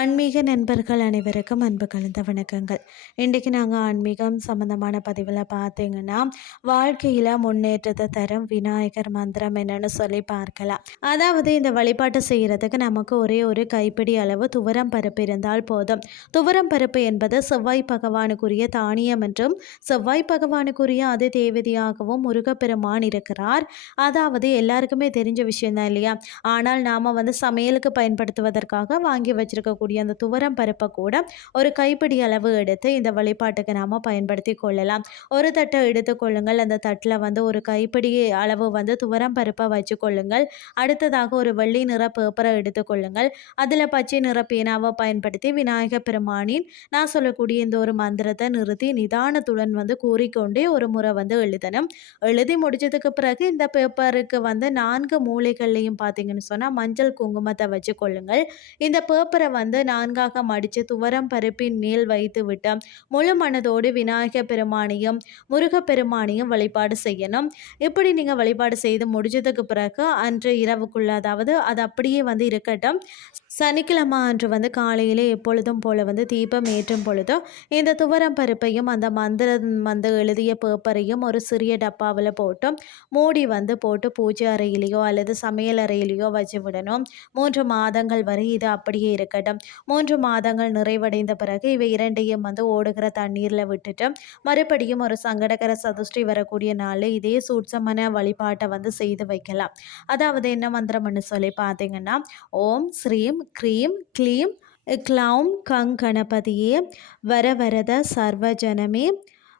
ஆன்மீக நண்பர்கள் அனைவருக்கும் அன்பு கலந்த வணக்கங்கள். இன்றைக்கு நாங்கள் ஆன்மீகம் சம்மந்தமான பதிவில் பார்த்தீங்கன்னா வாழ்க்கையில் முன்னேற்றத்தை தரும் விநாயகர் மந்திரம் என்னன்னு சொல்லி பார்க்கலாம். அதாவது இந்த வழிபாட்டை செய்கிறதுக்கு நமக்கு ஒரே ஒரு கைப்பிடி அளவு துவரம் பருப்பு இருந்தால் போதும். துவரம் பருப்பு என்பது செவ்வாய் பகவானுக்குரிய தானியம் என்றும் செவ்வாய் பகவானுக்குரிய அது தேவதையாகவும் முருகப்பெருமான் இருக்கிறார். அதாவது எல்லாருக்குமே தெரிஞ்ச விஷயம் தான் இல்லையா? ஆனால் நாம் வந்து சமையலுக்கு பயன்படுத்துவதற்காக வாங்கி வச்சிருக்கக்கூடிய அந்த துவரம் பருப்பை கூட ஒரு கைப்பிடி அளவு எடுத்து இந்த வழிபாட்டுக்கு நாம் பயன்படுத்தி கொள்ளலாம். ஒரு தட்டை எடுத்துக்கொள்ளுங்கள் அந்த தட்டில் வந்து ஒரு கைப்பிடி அளவு வந்து துவரம் பருப்பை வச்சுக்கொள்ளுங்கள் அடுத்ததாக ஒரு வெள்ளி நிற பேப்பரை எடுத்துக்கொள்ளுங்கள் அதில் பச்சை நிற பேனாவை பயன்படுத்தி விநாயகர் பெருமானின் நான் சொல்லக்கூடிய இந்த ஒரு மந்திரத்தை நிறுத்தி நிதானத்துடன் வந்து கூறிக்கொண்டே ஒரு முறை வந்து எழுதணும். எழுதி முடிச்சதுக்கு பிறகு இந்த பேப்பருக்கு வந்து நான்கு மூளைகள்லையும் பார்த்தீங்கன்னு சொன்னால் மஞ்சள் குங்குமத்தை வச்சுக்கொள்ளுங்கள் இந்த பேப்பரை வந்து நான்காக மடித்து துவரம் பருப்பின் மேல் வைத்து விட்டு முழு மனதோடு விநாயகர் பெருமானையும் முருகப்பெருமானையும் வழிபாடு செய்யணும். இப்படி நீங்கள் வழிபாடு செய்து முடிஞ்சதுக்கு பிறகு அன்று இரவுக்குள்ள அதாவது அது அப்படியே வந்து இருக்கட்டும். சனிக்கிழமை அன்று வந்து காலையிலே எப்பொழுதும் போல் வந்து தீபம் ஏற்றும் பொழுதும் இந்த துவரம் பருப்பையும் அந்த மந்திரம் வந்து எழுதிய பேப்பரையும் ஒரு சிறிய டப்பாவில் போட்டும். மூடி வந்து போட்டு பூஜை அறையிலேயோ அல்லது சமையல் அறையிலேயோ வச்சு விடணும். மூன்று மாதங்கள் வரை இது அப்படியே இருக்கட்டும். மூன்று மாதங்கள் நிறைவடைந்த பிறகு இவை இரண்டையும் வந்து ஓடுகிற தண்ணீரில் விட்டுட்டு மறுபடியும் ஒரு சங்கடகர சதுஷ்டி வரக்கூடிய நாளில் இதே சூட்சமான வழிபாட்டை வந்து செய்து வைக்கலாம். அதாவது என்ன மந்திரம்னு சொல்லி பார்த்தீங்கன்னா ஓம் ஸ்ரீம் க்ரீம் க்ளீம் க்ளௌம் கங் கணபதியே வரவரத சர்வஜனமே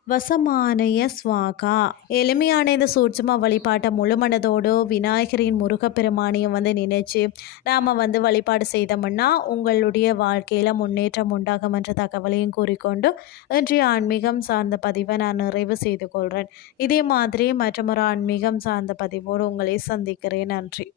வசமானய ஸ்வாகா எளிமையான இந்த சூட்சம வழிபாட்டை முழுமனதோடு விநாயகரின் முருகப்பெருமானையும் வந்து நினைச்சு நாம் வந்து வழிபாடு செய்தோம்னா உங்களுடைய வாழ்க்கையில் முன்னேற்றம் உண்டாகும் என்ற தகவலையும் கூறிக்கொண்டு இன்றைய ஆன்மீகம் சார்ந்த பதிவை நான் நிறைவு செய்து கொள்கிறேன் இதே மாதிரி மற்றொரு ஆன்மீகம் சார்ந்த பதிவோடு உங்களை சந்திக்கிறேன். நன்றி.